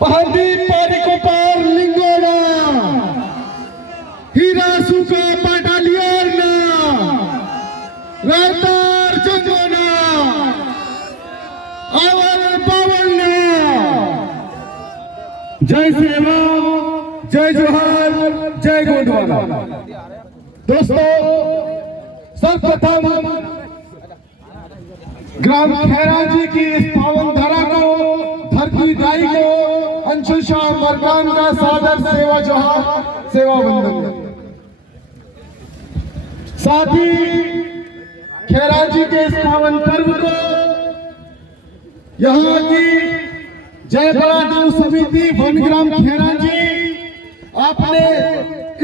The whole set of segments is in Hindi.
पहली पारी को पार लिंगोड़ा हीरा सुका पाटालियर ना रातार चंदना अवल पवन ना जय सेवा जय जोहार जय गोंडवाना। दोस्तों सर्वप्रथम ग्राम खैरा जी की इस पावन धरा को धरती दाई को अंशुल शाह मरकान का सादर सेवा जोहार सेवा वंदन। साथ ही खैरा जी के इस पावन पर्व को यहाँ की जय बड़ा समिति वनग्राम खैरा जी आपने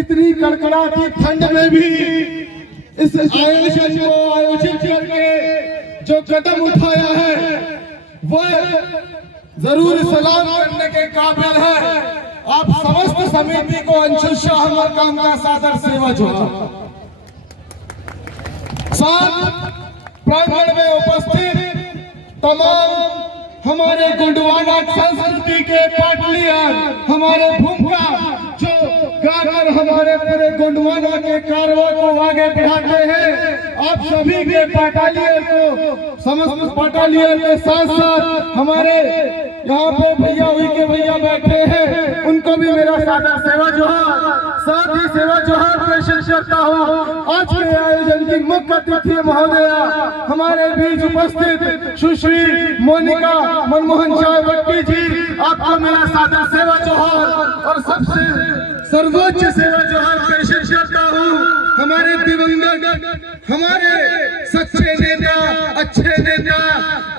इतनी कड़कड़ाती ठंड में भी इस आयोजन को आयोजित करके जो कदम उठाया है वह जरूर सलाम करने के काबिल है। आप समस्त समिति को अंशुल शाह मरकाम का सादर सेवा जोहार। साथ प्रांगण में उपस्थित तमाम हमारे गोंडवाना संस्कृति के पाटलियान हमारे भूमिका जो गाकर हमारे पूरे गोंडवाना के कारवा को आगे बढ़ाते हैं, आप सभी के पाटालियर को समस्त पाटालियर के साथ साथ हमारे यहाँ पे भैया हुई के भैया बैठे हैं उनको भी मेरा सादर सेवा जोहार। साथ ही सेवा जोहार पेश करता हूँ आज के आयोजन की मुख्य अतिथि महोदया हमारे बीच उपस्थित सुश्री मोनिका मनमोहन चावट्टी जी, आपको मेरा सादर सेवा जोहार और सबसे सर्वोच्च सेवा जोहार पेश करता हूँ हमारे दिवंगत हमारे सच्चे नेता अच्छे नेता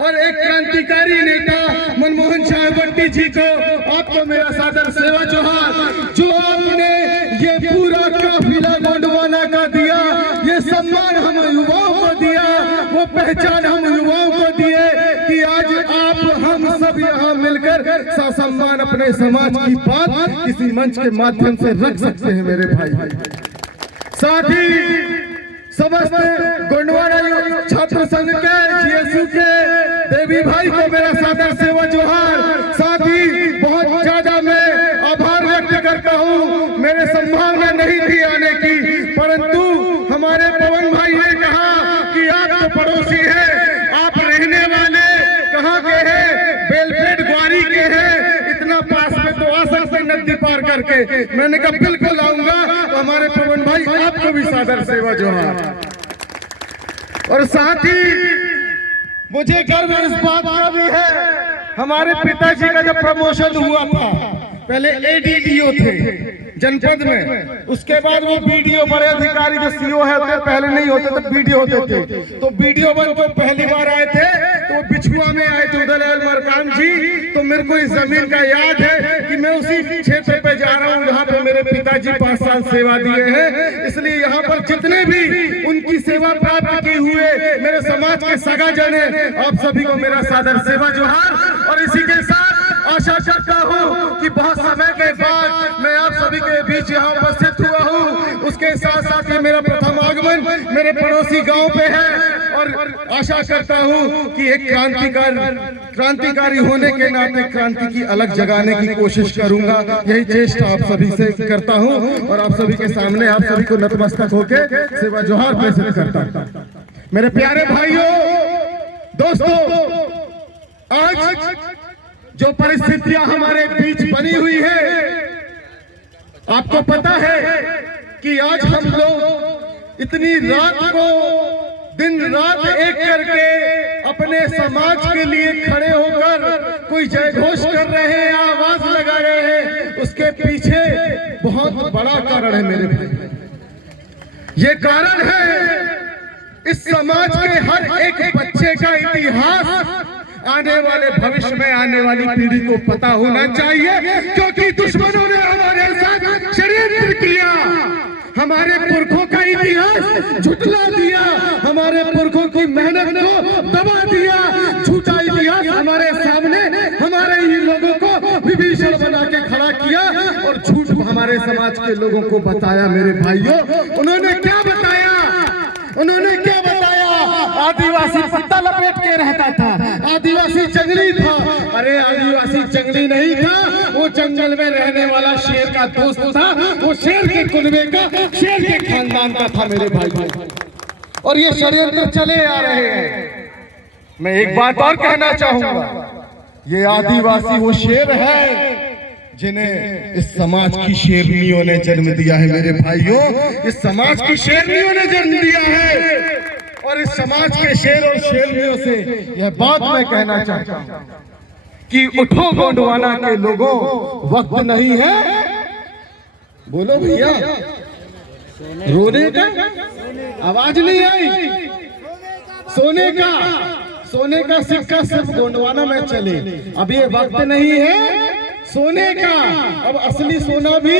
और एक क्रांतिकारी नेता मनमोहन चावट्टी जी को आपको मेरा सादर सेवा जोहार। जो आपने ये पूरा काफिला गोंडवाना का दिया, ये सम्मान हम युवाओं को दिया, वो पहचान हम युवाओं को दिए कि आज आप हम सब यहाँ मिलकर ससम्मान अपने समाज की बात किसी मंच के माध्यम से रख सकते हैं मेरे भाई। साथ ही समस्त गोंडवाना छात्र संघ के जीएसयू के देवी भाई को मेरा सादर सेवा जोहार। साथ ही बहुत ज्यादा मैं आभार व्यक्त करता हूँ, मेरे संभावना नहीं थी आने की, परंतु हमारे पवन भाई ने कहा कि आप तो पड़ोसी हैं, आप रहने वाले कहाँ के हैं, बेलपेट ग्वारी के हैं, इतना पास में तो आ सकते नदी पार करके। मैंने कहा बिल्कुल आऊंगा, तो हमारे पवन भाई आपको भी सादर सेवा जोहार। और साथ ही मुझे गर्व इस बात का भी है, हमारे पिताजी का जब प्रमोशन हुआ था, पहले एडीडीओ थे जनपद में, उसके बाद वो बीडीओ बड़े अधिकारी जो सीओ है पहले नहीं होते तो बीडीओ होते थे, तो बीडीओ बन को पहली बार आए थे तो बिछुआ में आए थे उदयलाल मरकाम जी। तो मेरे को इस जमीन का याद है कि मैं उसी क्षेत्र पे जा रहा हूँ जहाँ पे मेरे पिताजी 5 साल सेवा दिए हैं, इसलिए यहाँ पर जितने भी उनकी सेवा प्राप्त की हुए मेरे समाज के सगा जन है, आप सभी को मेरा सादर सेवा जोहार। और इसी के साथ आशा करता हूँ कि बहुत समय के बाद मैं आप सभी के बीच यहाँ उपस्थित हुआ हूँ। उसके साथ साथ ही मेरा प्रथम आगमन मेरे पड़ोसी गांव पे है और आशा करता हूँ कि एक क्रांतिकारी होने के नाते क्रांति की अलग जगाने की कोशिश करूंगा। यही चेष्टा आप सभी से करता हूँ और आप सभी के सामने आप सभी को नतमस्तक होके सेवा जोहार पेश करता हूँ। मेरे प्यारे भाइयों दोस्तों, आज जो परिस्थितियां हमारे बीच बनी हुई है, आपको पता है कि आज हम लोग इतनी रात को दिन रात एक करके अपने समाज के लिए खड़े होकर कोई जय घोष कर रहे हैं, आवाज लगा रहे हैं, उसके पीछे बहुत बड़ा कारण है मेरे भाई। ये कारण है इस समाज के हर एक बच्चे का इतिहास आने वाले भविष्य में आने वाली पीढ़ी को पता होना चाहिए, क्योंकि दुश्मनों ने हमारे साथ षड्यंत्र किया, हमारे पुरखों का इतिहास झुठला दिया, हमारे पुरखों की मेहनत को दबा दिया, झूठा इतिहास हमारे सामने हमारे ही लोगों को विभीषण बना के खड़ा किया और झूठ हमारे समाज के लोगों को बताया। मेरे भाइयों, उन्होंने क्या बताया? आदिवासी पत्ता लपेट के रहता था, आदिवासी जंगली था। अरे आदिवासी जंगली नहीं था, वो जंगल में रहने वाला शेर का दोस्त था, वो शेर के कुनबे का, शेर के खानदान का था मेरे भाई। और ये षड्यंत्र चले आ रहे हैं। मैं एक बात और कहना चाहूंगा, ये आदिवासी वो शेर है जिन्हें इस समाज की शेरनियों ने जन्म दिया है मेरे भाइयों। इस समाज की शेरनियों ने जन्म दिया है और इस समाज के शेर और शेरनियों से यह बात मैं कहना चाहता हूं कि उठो गोंडवाना के लोगों, वक्त नहीं है, बोलो भैया, रोने का, आवाज नहीं आई, सोने का सिक्का सिर्फ गोंडवाना में चले। अब ये वक्त नहीं है सोने का, अब असली सोना भी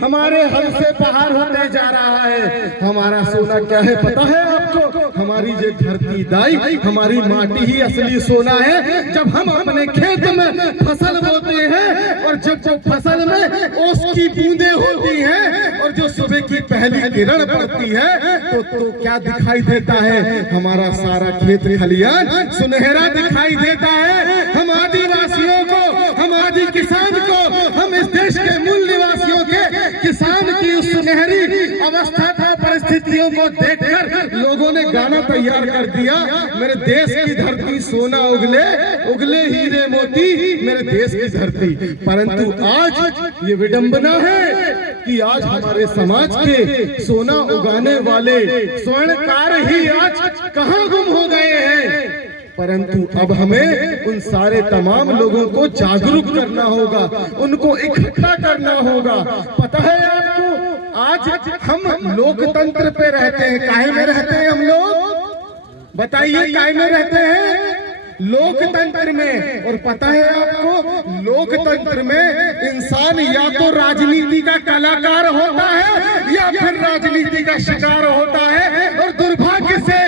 हमारे हद से बाहर होते जा रहा है। हमारा सोना क्या है पता है आपको? हमारी ये धरती दाई, हमारी माटी ही असली सोना है। जब हम अपने खेत में फसल बोते हैं और जब फसल में ओस की बूंदें होती हैं और जो सुबह की पहली किरण पड़ती है तो क्या दिखाई देता है? हमारा सारा खेत खलियान सुनहरा दिखाई देता है। हम आदिवासियों को, हम आदि किसान को, हम इस देश के मूल निवासियों के किसान की उस सुनहरी अवस्था का परिस्थितियों को देखकर लोगों ने गाना तैयार कर दिया, मेरे देश की धरती सोना उगले, उगले हीरे मोती मेरे देश की धरती। परंतु आज ये विडंबना है कि आज हमारे समाज के सोना उगाने वाले स्वर्णकार ही आज कहां गुम हो गए हैं। परंतु अब हमें उन सारे तमाम लोगों को जागरूक करना होगा, उनको इकट्ठा करना होगा। पता है आपको, आज हम लोकतंत्र पे रहते हैं। काहे में रहते हैं हम लोग? बताइए, काहे में रहते हैं? लोकतंत्र में। और पता है आपको, लोकतंत्र में इंसान या तो राजनीति का कलाकार होता है या फिर राजनीति का शिकार होता है। और दुर्भाग्य से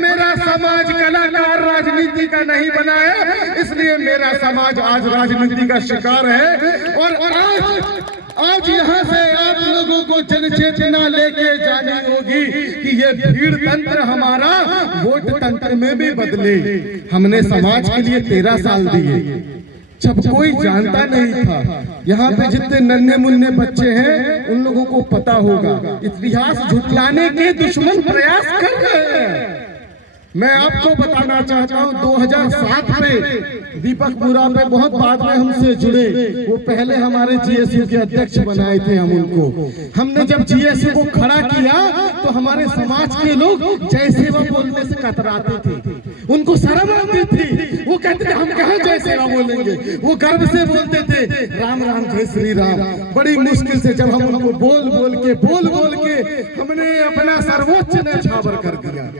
मेरा समाज कलाकार राजनीति का नहीं बना है, इसलिए मेरा समाज आज राजनीति का शिकार है। और आज यहाँ से आप लोगों को जन चेतना लेके जानी होगी कि ये भीड़ तंत्र हमारा वोट तंत्र में भी बदले। हमने समाज के लिए 13 साल दिए, जब कोई जानता नहीं था। यहाँ पे जितने नन्हे मुन्ने बच्चे हैं उन लोगों को पता होगा, इतिहास झुठलाने के दुश्मन प्रयास कर रहे हैं। मैं आपको बताना चाहता हूँ, 2007 में दीपक बुरापे बहुत बाद में हमसे जुड़े, वो पहले हमारे जीएसयू के अध्यक्ष बनाए थे हम उनको। हमने जब जीएसयू को खड़ा किया तो हमारे समाज के लोग जय सेवा बोलने से कतराते थे, उनको शर्म आती थी। वो कहते थे हम कहाँ जय सेवा बोलेंगे, वो गर्व से बोलते थे राम राम जय श्री राम। बड़ी मुश्किल से जब हम उनको बोल के हमने अपना सर्वोच्च न्यौछावर कर दिया।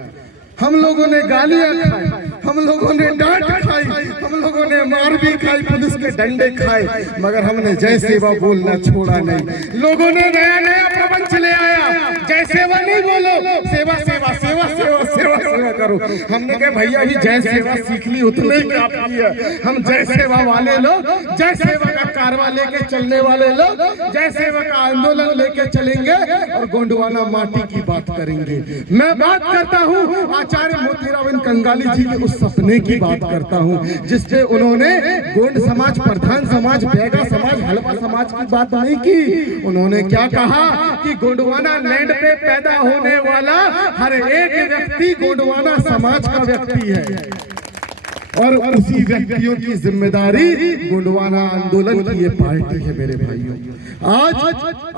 हम लोगों ने गालियां खाई, हम लोगों ने डांट खाई, हम लोगों ने मार भी खाई, पुलिस के डंडे खाए, मगर हमने जय सेवा बोलना छोड़ा नहीं। लोगों ने नया नया प्रपंच ले आया, जय सेवा नहीं बोलो, सेवा सेवा सेवा सेवा सेवा सेवा करो। हमने कहा भैया भी जय सेवा सीख ली, उतने ही काफी है। हम जय सेवा वाले लोग, जय सेवा का कारवा लेके चलने वाले लोग, जय सेवा का आंदोलन लेके चलेंगे और गोंडवाना माटी की बात करेंगे। मैं बात करता हूँ आचार्य मोतीराव कंगाली जी के उस सपने की बात करता हूँ जिससे उन्होंने गोंड समाज, प्रधान समाज, बैगा समाज, हड़प्पा समाज की बात नहीं की। उन्होंने क्या कहा कि गोंडवाना लैंड पे पैदा होने वाला हर एक व्यक्ति गोंडवाना समाज का व्यक्ति है और उसी व्यक्तियों की जिम्मेदारी गोंडवाना आंदोलन की ये पार्टी है। मेरे भाइयों, आज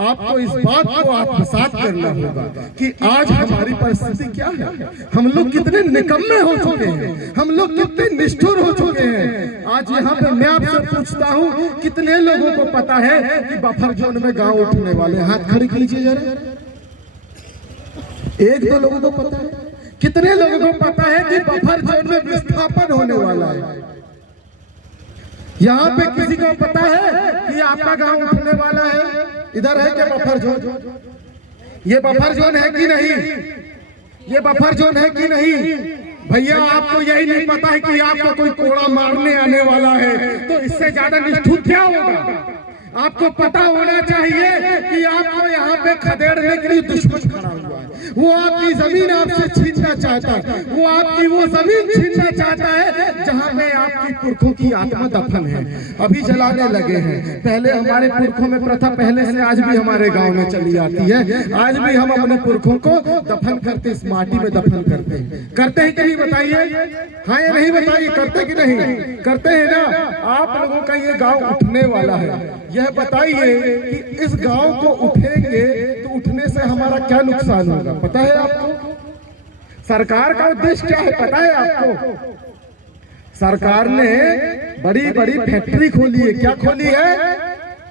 आपको इस बात को आत्मसात करना होगा कि आज हमारी परिस्थिति क्या है। हम लोग कितने निकम्मे हो चुके हैं, हम लोग कितने निष्ठुर हो चुके हैं। आज यहाँ पे मैं आपसे पूछता हूँ, कितने लोगों को पता है कि बफर जोन में गांव उठने वाले? हाथ खड़े कीजिए जरा। एक दो लोगों को पता है? कितने लोगों को पता है कि बफर जोन में विस्थापन होने वाला है? यहाँ पे किसी को पता है कि आपका गांव उठने वाला है? इधर है क्या बफर जोन? ये बफर जोन है कि नहीं? ये बफर जोन है कि नहीं? भैया आपको यही नहीं पता है कि आपको कोई कोड़ा मारने आने वाला है, तो इससे ज्यादा निष्ठुर क्या होगा? आपको पता होना चाहिए कि आपको यहाँ पे खदेड़ने के लिए दुश्मन खड़ा हुआ है। वो आपकी जमीन आपसे छीनना चाहता है, वो आपकी वो जमीन छीनना चाहता है जहां पे आपकी पुरखों की आत्मा दफन है। अभी जलाने लगे हैं। पहले हमारे पुरखों में प्रथा पहले से आज भी हमारे गांव में चली आती है। आज भी हम अपने पुरखों को दफन करते, इस माटी में दफन करते हैं कि नहीं बताइए? हाँ या नहीं बताइए, करते कि नहीं करते हैं ना? आप लोगों का ये गांव उठने वाला है। यह बताइए कि इस गांव को उठेंगे तो उठने से हमारा क्या नुकसान होगा, पता है आपको? सरकार का उद्देश्य क्या है पता है आपको? सरकार ने बड़ी बड़ी फैक्ट्री खोली है। क्या खोली है?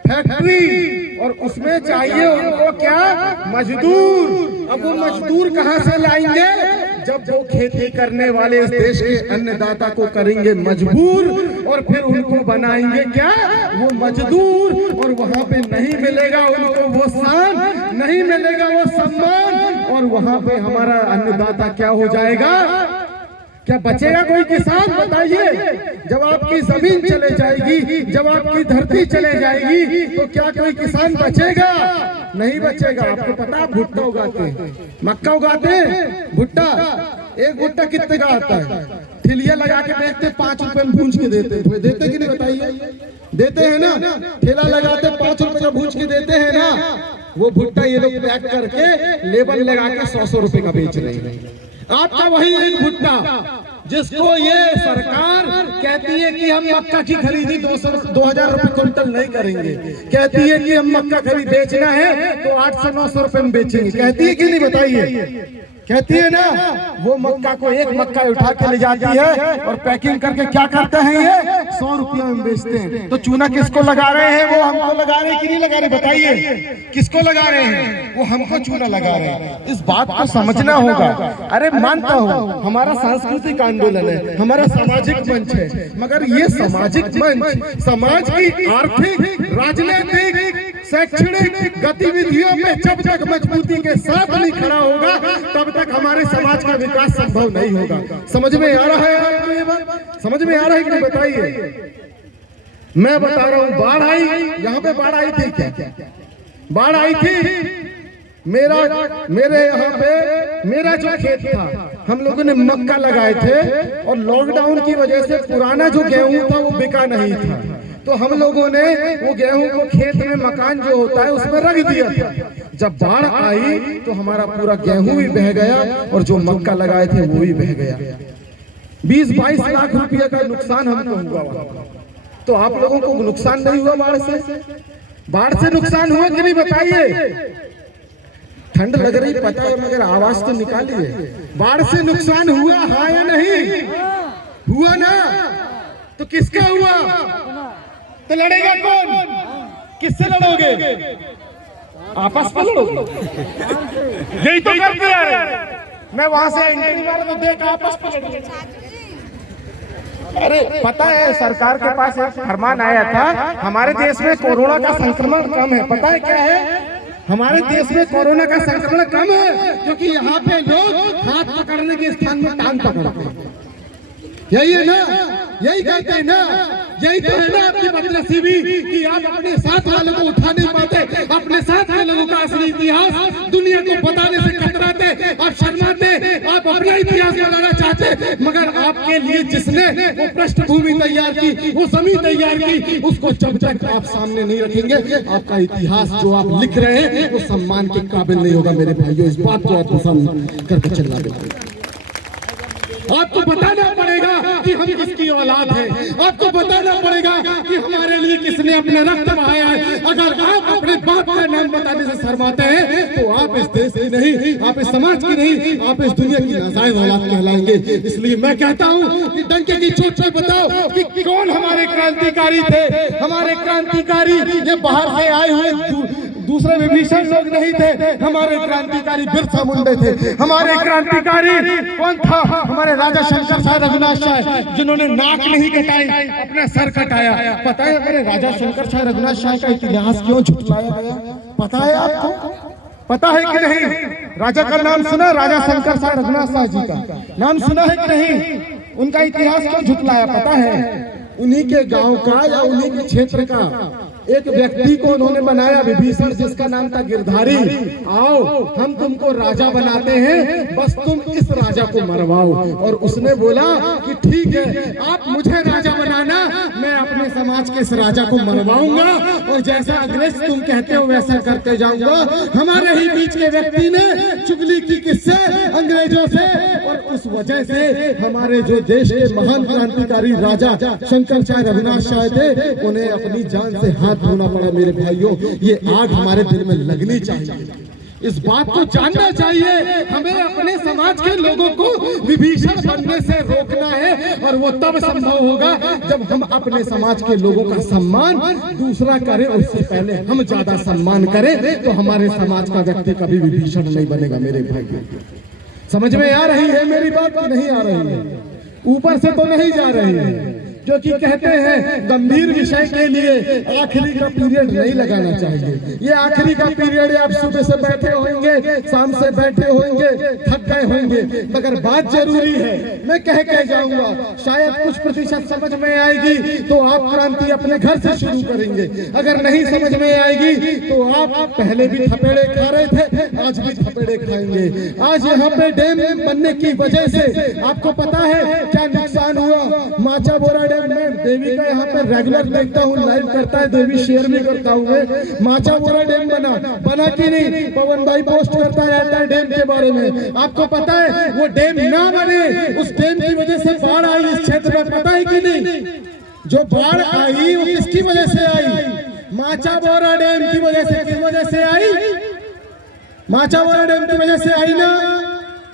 फैक्ट्री। और उसमें चाहिए उनको क्या? मजदूर। अब वो मजदूर कहां से लाएंगे? जब वो खेती करने वाले इस देश के अन्नदाता को करेंगे मजबूर, और फिर उनको बनाएंगे क्या? वो मजदूर। और वहां पे नहीं मिलेगा उनको वो शान, नहीं मिलेगा वो सम्मान, और वहां पे हमारा अन्नदाता क्या हो जाएगा? क्या बचेगा कोई किसान? बताइए। जब आपकी जमीन चले जाएगी, जब आपकी धरती चले जाएगी, तो क्या कोई किसान बचेगा? नहीं बचेगा। आपको पता, भुट्टा उगाते हैं, मक्का उगाते हैं, भुट्टा। एक भुट्टा कितने का आता है? ठेलिया लगा के बेचते, 5 रुपए में भूंज के देते कि नहीं बताइए? देते हैं ना? ठेला लगाते 5 रुपए का भूंज के देते हैं ना? वो भुट्टा ये लोग पैक करके लेबल लगा के 100 रुपए का बेच रहे हैं। आपका वही एक भुट्टा जिसको ये सरकार कहती है कि हम मक्का की खरीदी 2000 रुपए क्विंटल नहीं करेंगे, कहती है कि हम मक्का खरीद बेचना है तो 800-900 रुपए में बेचेंगे, कहती है कि नहीं बताइए? कहती है ना? वो मक्का को एक मक्का उठा के ले जाती है और पैकिंग करके क्या करते हैं? ये 100 रुपया में बेचते हैं। तो चूना किसको लगा रहे हैं? वो हमको लगा रहे हैं कि नहीं लगा रहे? बताइए, किसको लगा रहे हैं? वो हमको चूना लगा रहे हैं। इस बात को समझना होगा। अरे मानता हूँ हमारा सांस्कृतिक आंदोलन है, हमारा सामाजिक मंच है, मगर ये सामाजिक मंच समाज की आर्थिक, राजनीतिक, शैक्षणिक गतिविधियों में जब तक मजबूती के साथ नहीं खड़ा होगा तब तक हमारे समाज का विकास संभव नहीं होगा। समझ में आ रहा है आपको ये बात? समझ में आ रहा है कि नहीं बताइए? मैं बता रहा हूँ, बाढ़ आई, यहाँ पे बाढ़ आई थी क्या? बाढ़ आई थी। मेरे यहाँ पे मेरा जो खेत था, हम लोगों ने मक्का लगाए थे, और लॉकडाउन की वजह से पुराना जो गेहूं था वो बिका नहीं था, तो हम लोगों ने वो गेहूं को खेत में मकान जो होता है उसमें रख दिया था। जब बाढ़ आई तो हमारा पूरा गेहूं भी बह गया और जो मक्का लगाए थे वो भी बह गया। 20-22 लाख रुपया का नुकसान हमको हुआ। तो आप लोगों को नुकसान नहीं हुआ बाढ़ से? बाढ़ से नुकसान हुआ कि नहीं बताइए? ठंड लग रही पता है, मगर आवाज तो निकालिए। बाढ़ से नुकसान हुआ हाँ या नहीं? हुआ ना? तो किसका हुआ? तो लड़ेगा कौन? किससे लड़ोगे? आपस में लड़ोगे? यही तो करते यार। मैं वहां से एंट्री मारा तो देख आपस में लड़ोगे। अरे पता है, सरकार के पास एक फरमान आया था, हमारे देश में कोरोना का संक्रमण कम है। पता है क्या है? हमारे देश में कोरोना का संक्रमण कम है क्योंकि यहाँ पे लोग हाथ पकड़ने के स्थान में टांग पकड़ते हैं। यही है ना? यही कहते हैं ना? यही तो है ना आपकी बदनसीबी कि आप अपने साथ वालों को उठा नहीं पाते, अपने साथ के लोगों का असली इतिहास दुनिया को बताने से कतराते, आप शर्माते, आप अपना इतिहास बनाना चाहते, मगर आपके लिए जिसने वो पृष्ठभूमि तैयार की, वो जमीन तैयार की, उसको जब तक आप सामने नहीं रखेंगे, आपका इतिहास जो आप लिख रहे हैं वो सम्मान के काबिल नहीं होगा। मेरे भाइयों, इस बात को आप पसंद करके चलना देंगे। आपको बताना पड़ेगा कि हम किसकी औलाद हैं, आपको बताना पड़ेगा कि हमारे लिए किसने अपना रक्त बहाया है। अगर आप अपने बाप का नाम बताने से शर्माते हैं तो आप इस देश की नहीं, आप इस समाज की नहीं, आप इस दुनिया की नाजायज औलाद कहलाएंगे। इसलिए मैं कहता हूं कि डंके की चोट से बताओ कि कौन हमारे क्रांतिकारी थे। हमारे क्रांतिकारी ये बाहर से आए हुए दूसरे विभीषण लोग नहीं थे, हमारे क्रांतिकारी बिरसा मुंडा थे। हमारे क्रांतिकारी कौन था? हमारे राजा शंकर शाह रघुनाथ शाह, जिन्होंने नाक नहीं कटाई, अपना सर कटाया। पता है हमारे राजा शंकर शाह रघुनाथ शाह का इतिहास क्यों झुठलाया गया? पता है आपको? पता है कि नहीं? राजा का नाम सुना? राजा शंकर शाह रघुनाथ शाह जी का नाम सुना है कि नहीं? उनका इतिहास क्यों झुठलाया पता है? उन्हीं के गांव का या उन्हीं के क्षेत्र का एक व्यक्ति को उन्होंने बनाया विभीषण, जिसका नाम था गिरधारी। आओ हम तुमको राजा बनाते हैं, बस तुम इस राजा को मरवाओ। और उसने बोला कि ठीक है, आप मुझे राजा बनाना, मैं अपने समाज के इस राजा को मरवाऊंगा और जैसा अग्रेस तुम कहते हो वैसा करते जाऊंगा। हमारे ही बीच के व्यक्ति ने चुगली की किससे? अंग्रेजों से। और उस वजह से हमारे जो देश के महान क्रांतिकारी राजा शंकराचार्य रघुनाथ शाह थे, उन्हें अपनी जान से हाथ धोना पड़ा। मेरे भाइयों, ये आग हमारे दिल में लगनी चाहिए, इस बात को जानना चाहिए। हमें अपने समाज के लोगों को विभीषण बनने से रोकना है, और वो तब संभव होगा जब हम अपने समाज के लोगों का सम्मान दूसरा करें, उससे पहले हम ज्यादा सम्मान करें, तो हमारे समाज का व्यक्ति कभी विभीषण नहीं बनेगा। मेरे भाई, समझ में आ रही है मेरी बात की नहीं आ रही है? ऊपर से तो नहीं जा रही है, क्योंकि कहते हैं गंभीर विषय के लिए आखिरी का पीरियड नहीं लगाना चाहिए। ये आखिरी का पीरियड है, आप सुबह से बैठे होंगे, शाम से बैठे होंगे, थक गए होंगे, मगर बात जरूरी है, मैं कह के जाऊंगा। शायद कुछ प्रतिशत समझ में आएगी तो आप क्रांति अपने घर से शुरू करेंगे, अगर नहीं समझ में आएगी तो आप पहले भी थपेड़े खा रहे थे, आज भी थपेड़े खाएंगे। आज यहाँ पे डैम बनने की वजह से आपको पता है क्या नुकसान हुआ? माचा बोरा में देवी का यहाँ पे रेगुलर देखता हूँ, लाइव करता है देवी, शेयर भी करता हूँ मैं। माचा बोरा डैम बना कि नहीं? पवन भाई पोस्ट करता रहता है डैम के बारे में। आपको पता है वो डैम ना बने, उस डैम की वजह से बाढ़ आई इस क्षेत्र में, पता है कि नहीं? जो बाढ़ आई वो किसकी वजह से आई? माचा बोरा डैम की वजह से। किस वजह से आई? माचा बोरा डैम की वजह से आई ना।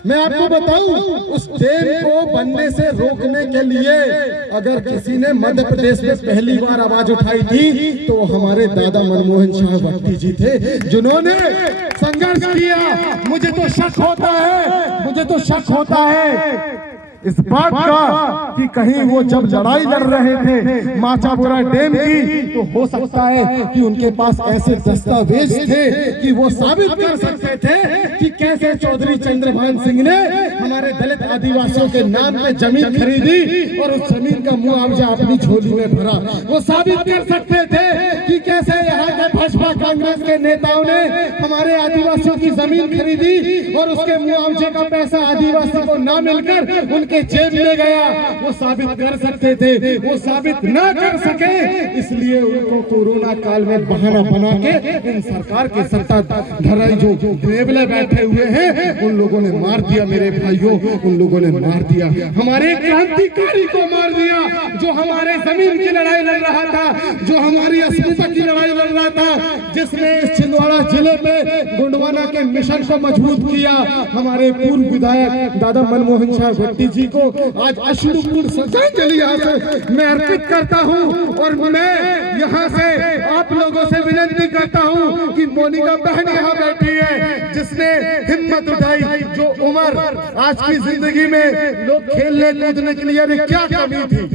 मैं आपको बताऊं, उस डैम को बनने से रोकने के लिए अगर किसी ने मध्य प्रदेश में पहली बार आवाज उठाई थी तो हमारे दादा मनमोहन शाह भट्टी जी थे, जिन्होंने संघर्ष किया। मुझे तो शक होता है इस बात का कि कहीं वो जब लड़ाई लड़ रहे थे माचाबोरा डैम की, तो हो सकता है कि उनके पास ऐसे दस्तावेज थे कि वो साबित कर सकते थे कि कैसे चौधरी चंद्रभान सिंह ने हमारे दलित आदिवासियों के नाम पे जमीन खरीदी और उस जमीन का मुआवजा अपनी झोली में भरा। वो साबित कर सकते थे कि कैसे यहाँ के भाजपा कांग्रेस के नेताओं ने हमारे आदिवासियों की जमीन खरीदी और उसके मुआवजे का पैसा आदिवासी को न मिलकर उनके जेब में गया। वो साबित कर सकते थे, वो साबित ना कर सके, इसलिए उनको कोरोना काल में बहाना बना के इन सरकार के सत्ताधारी जो देवले बैठे हुए हैं उन लोगों ने मार दिया। मेरे भाइयों, उन लोगों ने मार दिया, हमारे क्रांतिकारी को मार दिया, जो हमारे जमीन की लड़ाई लड़ रहा था, जो हमारी अस्मिता की लड़ाई लड़ रहा था, जिसने छिंदवाड़ा जिले में गोंडवाना के मिशन को मजबूत किया। हमारे पूर्व विधायक दादा मनमोहन शाह भट्टी जी को आज अश्रुपूर्ण श्रद्धांजलि मैं अर्पित करता हूं। और मैं यहां से आप लोगों से विनती करता हूं कि मोनिका बहन यहां बैठी है, जिसने हिम्मत उठाई, जो उम्र आज की जिंदगी में लोग खेलने कूदने के लिए, अरे क्या कमी थी,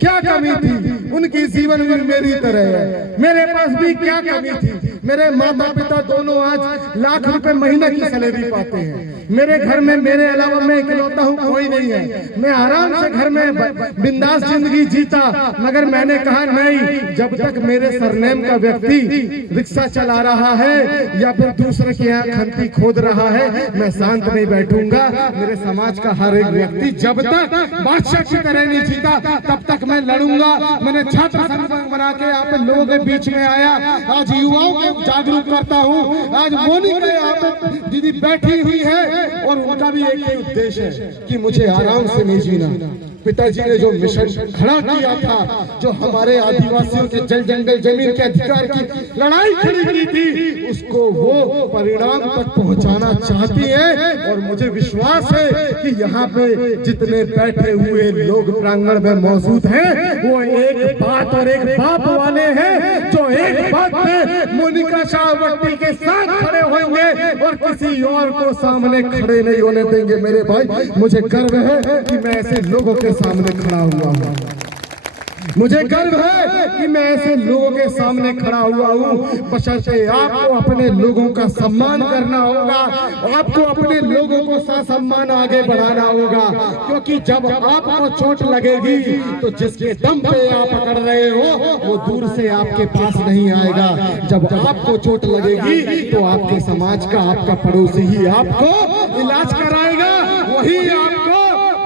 क्या कमी थी उनकी जीवन में मेरी तरह है, मेरे पास भी क्या कमी थी। मेरे माता पिता दोनों आज लाख रुपए महीने की सैलरी पाते हैं। मेरे घर में मेरे अलावा मैं इकलौता हूँ, कोई नहीं है। मैं आराम से घर में बिंदास जिंदगी जीता, मगर मैंने कहा नहीं, जब तक मेरे सरनेम का व्यक्ति रिक्शा चला रहा है या फिर दूसरे के यहाँ खंती खोद रहा है, मैं शांत नहीं बैठूंगा। मेरे समाज का हर एक व्यक्ति जब तक बादशाह की तरह नहीं जीता तब तक मैं लड़ूंगा। मैंने छात्र संघ बना के आप लोगों के बीच में आया, आज युवाओं को जागरूक करता हूँ। आज मोनिका यहाँ पे दीदी बैठी हुई है और उनका भी एक ही उद्देश्य है कि मुझे आराम से नहीं जीना। पिताजी ने जो मिशन खड़ा किया था, जो हमारे आदिवासियों के जल जंगल जमीन के अधिकार की लड़ाई खड़ी की थी, उसको वो परिणाम तक पहुंचाना चाहती है। और मुझे विश्वास है कि यहाँ पे जितने बैठे हुए लोग प्रांगण में मौजूद हैं, वो एक बात और एक बाप वाले हैं, जो एक बात में मोनिका शाह भट्टी के साथ खड़े होंगे और किसी और को सामने खड़े नहीं होने देंगे। मेरे भाई, मुझे गर्व है कि मैं ऐसे लोगों के सामने खड़ा हुआ हूँ। मुझे गर्व है कि मैं ऐसे लोगों के सामने खड़ा हुआ हूँ। बशर्ते आपको अपने लोगों का सम्मान करना होगा, आपको अपने लोगों को सम्मान आगे बढ़ाना होगा, क्योंकि जब आपको चोट लगेगी तो जिसके दम पे आप पकड़ रहे हो वो दूर से आपके पास नहीं आएगा। जब आपको चोट लगेगी तो आपके समाज का, आपका पड़ोसी ही आपको इलाज कराएगा, वही आपको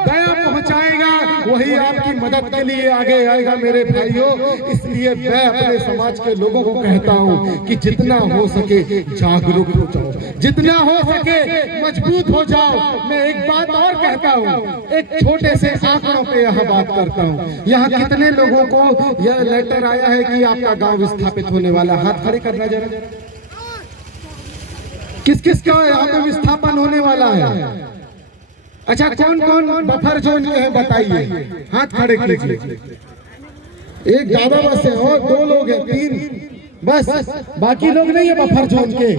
दया पहुंचाएगा, वही आपकी मदद के लिए आगे आएगा मेरे भाइयों। इसलिए मैं अपने समाज के लोगों को कहता हूं कि जितना हो सके जागरूक हो जाओ, जितना हो सके मजबूत हो जाओ। मैं एक बात और कहता हूं, एक छोटे से आंकड़ों पे यहाँ बात करता हूं। यहाँ कितने लोगों को यह लेटर आया है कि आपका गांव विस्थापित होने वाला? हाथ खड़े करना जरा। किस किस का यहाँ पे विस्थापन होने वाला है? अच्छा, कौन कौन बफर जोन में है बताइए, हाथ खड़े कीजिए। एक दादा बस है और 2 लोग हैं, 3 बस, बाकी लोग नहीं है बफर जोन के।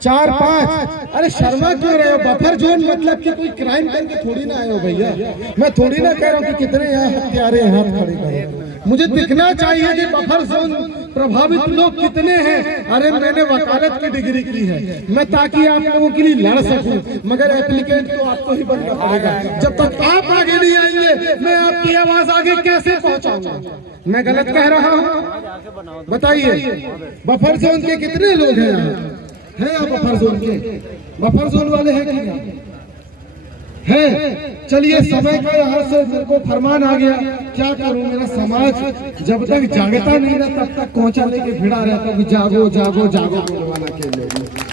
4 5। अरे शर्मा क्यों रहे हो? बफर जोन मतलब कि कोई क्राइम करके थोड़ी ना आए हो भैया। मैं थोड़ी ना कह रहा हूँ कि कितने यहाँ हत्यारे हाथ खड़े करो। मुझे दिखना चाहिए कि बफर जोन प्रभावित लोग कितने हैं। अरे मैंने वकालत की डिग्री की है मैं, ताकि आप लोगों के लिए लड़ सकूं, मगर एप्लीकेंट तो आपको ही बनना पड़ेगा। जब तक आप आगे नहीं आएंगे मैं आपकी आवाज आगे कैसे पहुंचाऊंगा? मैं गलत कह रहा हूं? बताइए, बफर जोन के कितने लोग हैं यहाँ? है आप बफर जोन के? बफर जोन वाले हैं कि है? चलिए, समय का यहाँ से मेरे को फरमान आ गया, क्या करूं? मेरा समाज जब तक जागता नहीं ना तब तक कोंचा लेके भिड़ा रहता कि जागो जागो जागो गोंडवाना के लोग।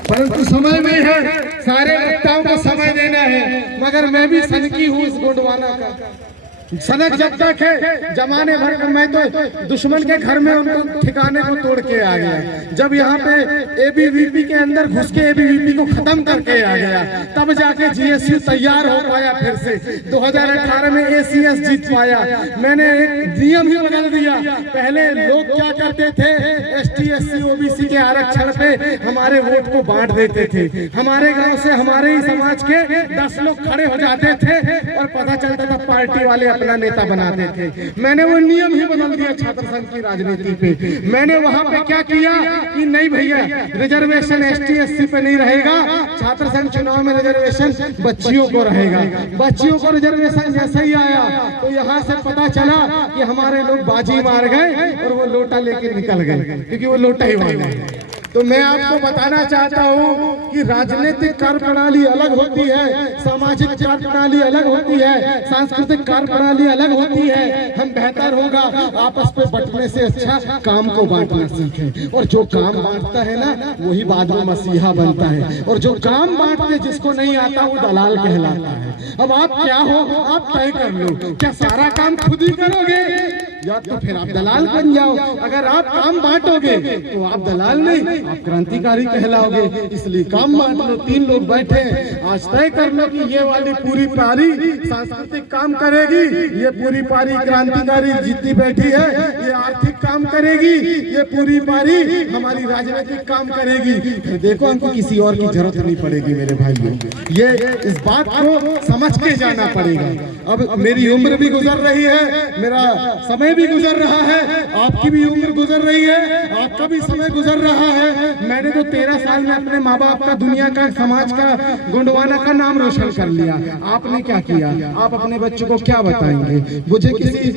परंतु समय में है, सारे वक्ताओं को समय देना है, मगर मैं भी सनकी हूँ इस गोंडवाना का। सनक जब तक है, जमाने भर का मैं तो दुश्मन के घर में उनको ठिकाने को तोड़ के आ गया। जब यहाँ पे एबीवीपी के अंदर घुस के एबीवीपी को खत्म करके आ गया, तब जाके जीएसयू तैयार हो पाया। फिर से 2018 में एसीएस जीत पाया। मैंने एक नियम ही बदल दिया। पहले लोग क्या करते थे, एसटी एससी ओबीसी के आरक्षण पे हमारे वोट को बांट देते थे। हमारे गाँव से हमारे ही समाज के 10 लोग खड़े हो जाते थे और पता चलता था पार्टी वाले अपना नेता बनाते थे। मैंने वो नियम ही बदल दिया छात्र संघ की राजनीति पे। मैंने वहां पे क्या किया कि नहीं भैया, रिजर्वेशन एसटी एससी पे नहीं रहेगा, छात्र संघ चुनाव में रिजर्वेशन बच्चियों को रहेगा। बच्चियों को रिजर्वेशन जैसे ही आया तो यहाँ से पता चला कि हमारे लोग बाजी मार गए और वो लोटा लेके निकल गए, क्योंकि वो लोटा ही वाले। तो मैं आपको बताना चाहता हूँ कि राजनीतिक कार्यप्रणाली अलग होती है, सामाजिक कार्यप्रणाली अलग होती है, सांस्कृतिक कार्यप्रणाली अलग होती है। हम बेहतर होगा आपस में बंटने से अच्छा काम को बांटना सीखें। और जो काम बांटता है ना वही बाद में मसीहा बनता है, और जो काम बांटते जिसको नहीं आता वो दलाल कहलाता है। अब आप क्या हो, आप तय कर लो, क्या सारा काम खुद ही करोगे या तो फिर आप दलाल बन जाओ। अगर आप काम बांटोगे तो आप दलाल नहीं, आप क्रांतिकारी कहलाओगे। इसलिए काम बांट लो। 3 लोग बैठे, आज तय कर लो कि ये वाली पूरी पारी सांस्कृतिक काम करेगी, ये पूरी पारी क्रांतिकारी जितनी बैठी है ये आर्थिक काम करेगी, ये पूरी पारी हमारी राजनीतिक काम करेगी। फिर देखो हमको किसी और की जरूरत नहीं पड़ेगी मेरे भाइयों। ये इस बात को समझ के जाना पड़ेगा। अब मेरी उम्र भी गुजर रही है, मेरा समय भी गुजर रहा है, आपकी भी उम्र गुजर रही है, आपका भी समय गुजर रहा है। मैंने तो 13 साल में अपने माँ बाप का, दुनिया का, समाज का, गोंडवाना का नाम रोशन कर लिया। आपने क्या किया? आप अपने बच्चों को क्या बताएंगे? मुझे किसी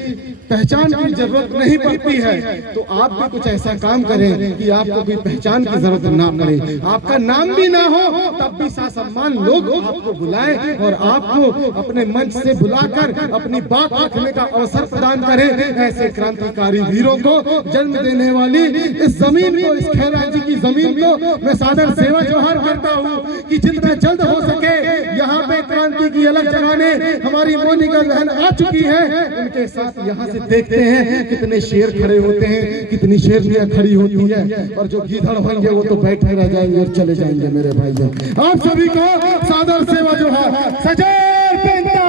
पहचान की जरूरत नहीं पड़ती है, तो आप भी कुछ ऐसा काम करें कि आपको कोई पहचान की जरूरत ना पड़े। आपका नाम भी ना हो तब भी सम्मान लोग आपको बुलाएं और आपको अपने मंच से बुलाकर अपनी बात रखने का अवसर प्रदान करें। ऐसे क्रांतिकारी वीरों को जन्म देने वाली इस जमीन को, इस खैरा जी की जमीन को मैं सादर सेवा जोहार करता हूँ कि जितना जल्द हो सके यहाँ पे क्रांति की अलग जगाने हमारी मोनिका बहन आ चुकी है। उनके साथ यहाँ से देखते हैं कितने शेर खड़े होते हैं, कितनी शेरनियां खड़ी होती है, और जो गीधड़ होंगे वो तो बैठे रह जाएंगे और चले जाएंगे। मेरे भाइयों, आप सभी को सादर सेवा जोहार। सजर पेंटा,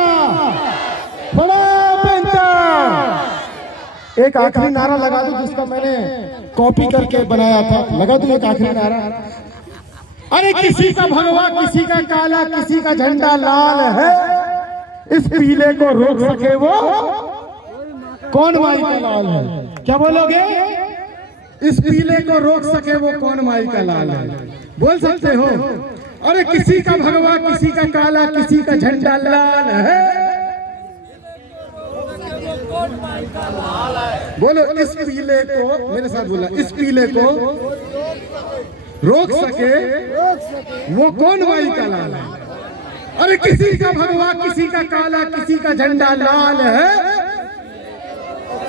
बड़ा पेंटा। एक आखिरी नारा लगा दूं जिसका मैंने कॉपी करके बनाया था, लगा दूं एक आखिरी नारा। अरे किसी का भगवा, किसी का काला, किसी का झंडा लाल है, इस पीले को रोक सके वो कौन माई का लाल है? क्या बोलोगे? इस पीले को रोक सके वो कौन माई का लाल है? बोल सकते हो? अरे किसी का भगवा, किसी का काला, किसी का झंडा लाल है। बोलो, इस पीले को, मेरे साथ बोला, इस पीले को रोक सके वो कौन माई का लाल है? अरे किसी का भगवा, किसी का काला, किसी का झंडा लाल है,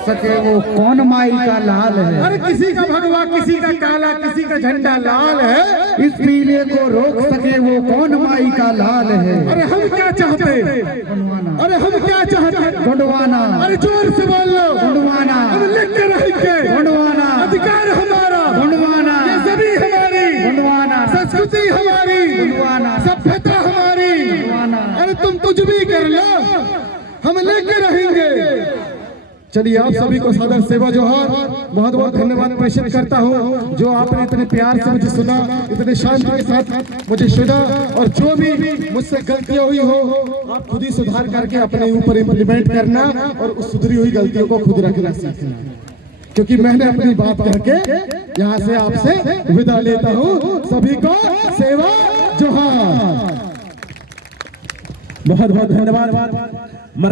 सके वो कौन माई का लाल है? अरे किसी का भगवा, किसी का काला, किसी का झंडा लाल है, इस पीले को रोक सके वो कौन माई का लाल है? अरे हम क्या चाहते? अरे हम क्या चाहते? गुंडवाना। अरे जोर से बोल लो, गुंडवाना। हम लिख के रहेंगे, गुंडवाना। अधिकार हमारा, गुंडवाना। ये सभी हमारी, गुंडवाना। संस्कृति हमारी, गुंडवाना। सभ्यता हमारी। गुंडवाना। अरे तुम कुछ भी कर लो, हम लेके रहेंगे। चलिए, आप सभी को सादर सेवा जोहार, बहुत बहुत धन्यवाद प्रेषित करता हूँ जो आपने इतने प्यार से मुझे सुना, इतने शांति के साथ मुझे सुना, और जो भी मुझसे गलतियां हुई हो आप खुद ही सुधार करके अपने ऊपर इम्प्लीमेंट करना और उस सुधरी हुई गलतियों को खुद रखना सीखना, क्योंकि मैंने अपनी बात करके यहाँ से आपसे विदा लेता हूँ। सभी को सेवा जोहार, बहुत बहुत धन्यवाद।